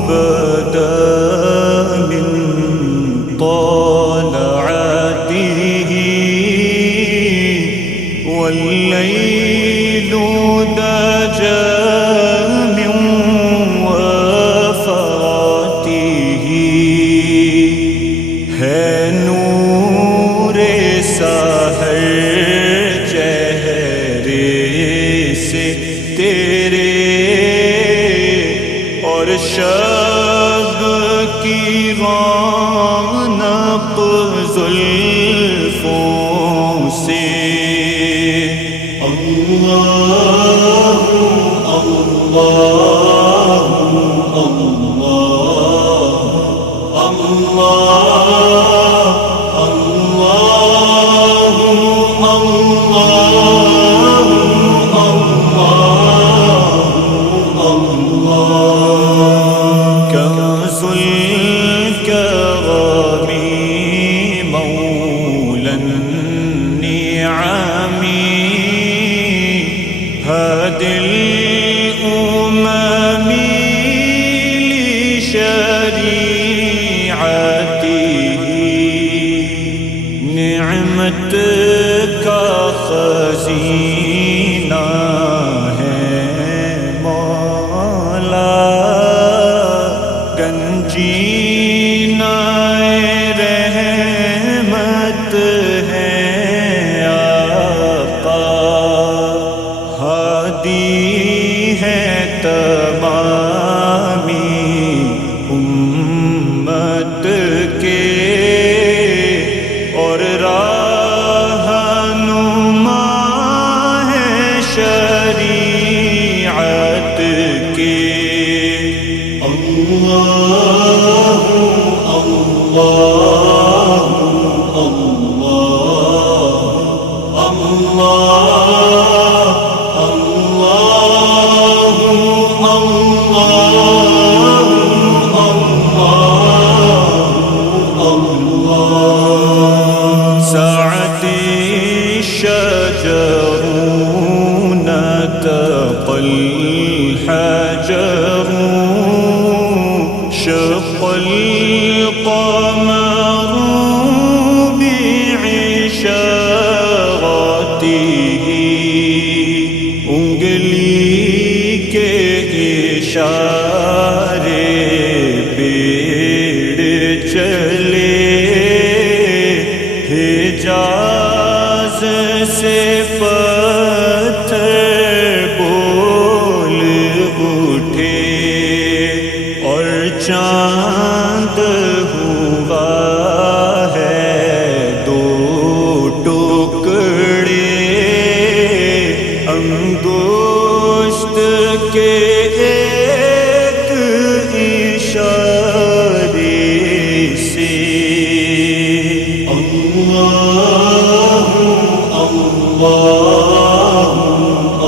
بدا من طلعته والليل دجى من وفاته ہے نور سحر چہرے سے تیرے اور شب کی رونق زلفوں سے اللہ اللہ اللہ اللہ كنز الكرم مولى النعم هادي الأمم لشريعته نعمت کا خزینہ ہے مولا گنجینہ رحمت ہے آقا ہادی ہے تمامی امت کے اور رہنما ہے شریعت کے اللہ اللہ اللہ اللہ سعت الشجر نطق الحجر شق القمر بعشرته انگلی کے اشارے پیڑ چلے حجاز سے پتھر بول اٹھے اور چاند ہوا ہے دو ٹکڑے انگشت کے ایک اشارے سے اللہ اللہ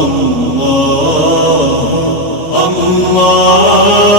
اللہ اللہ